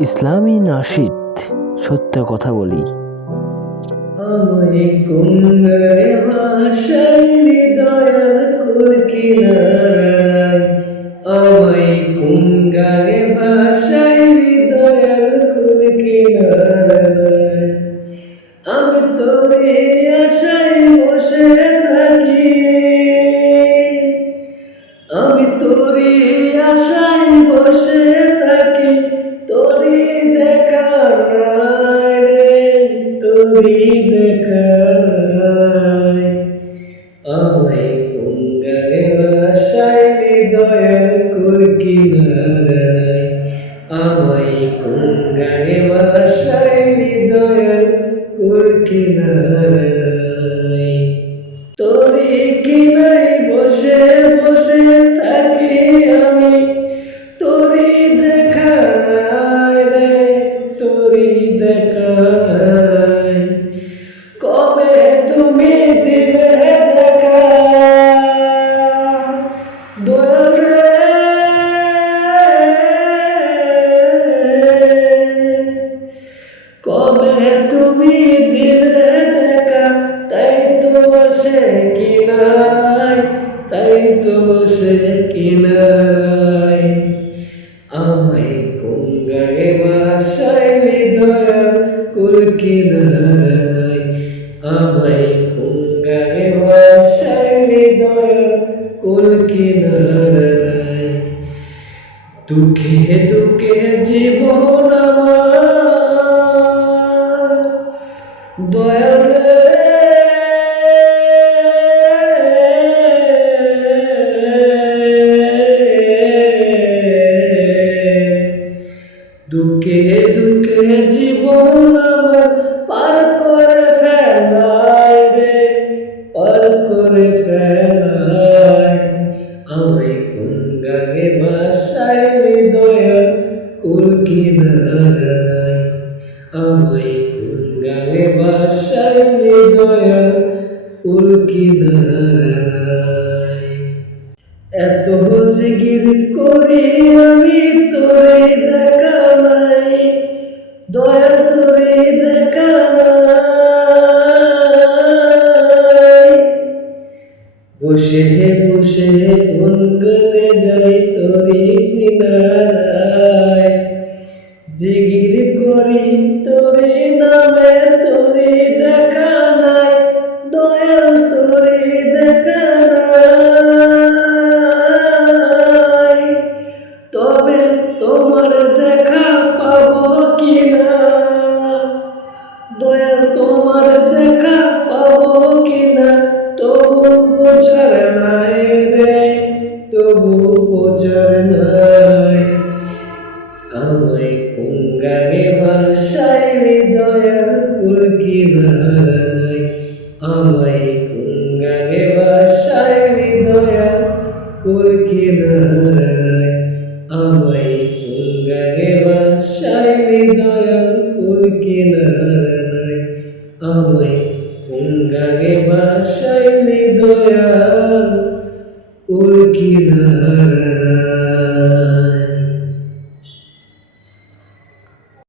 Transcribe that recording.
ইসলামী নাশিদ সত্য কথা বলি। আমায় কুঙ্গরে ভাষায় হৃদয়াল কুল কিনারায় দেখা নাই আমায় কুঙ্গারে আশায় হৃদয় কুল নারায় আমায় কুঙ্গারে কুল কিনারায় দয়াল কবে তুমি তাই কিনারায় তাই কিনারায় আমায় বাসায় হৃদয় কুল কিনারায় আমায় কুল দুঃখে দুঃখে জীবন দুঃখে দুঃখে জীবন কিনারায় আমায় কুঙ্গারে বাসায় হৃদয় কুল কিনারায় এত জিগির করি আমি তোরে দেখা নাই দয়া তোরে দেখা নাই। বসে বসে গুনগুনে তোমার দেখা পাব কি না দয়া তোমার দেখা পাব কি না তবু বোঝার নাই রে, তবু বোঝার নাই। আমায় কুঙ্গারে ভাষায় হৃদয়ার কুল কিনারায় আমায় কুঙ্গারে ভাষায় হৃদয়ার